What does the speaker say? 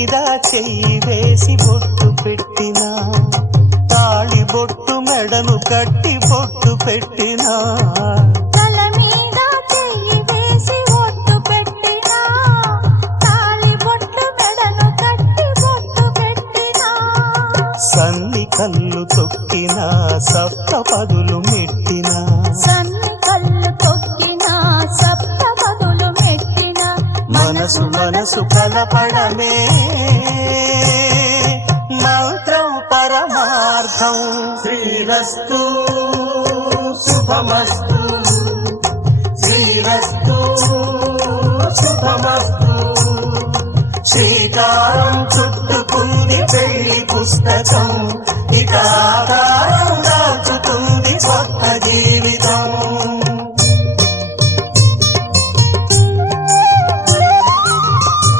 మీద చెయ్యి వేసి బొట్టు పెట్టినా, తాళి బొట్టు మెడను కట్టి బొట్టు పెట్టినా, తల మీద చెయ్యి వేసి బొట్టు పెట్టినా, తాళి బొట్టు మెడను కట్టి బొట్టు పెట్టినా, సన్ని కళ్ళు తొక్కినా సప్త పదులు మెట్టినా, సన్ని కళ్ళు తొక్కినా సప్త పదులు మెట్టినా, మనసు మనసు కలపడమే మంత్రం పరమార్థం. శ్రీరస్తు శుభమస్తు, శ్రీరస్తు శుభమస్తు. శ్రీకారం చుట్టుకుంది పెళ్లి పుస్తకం, ఇక ఆకారం దాచుతుంది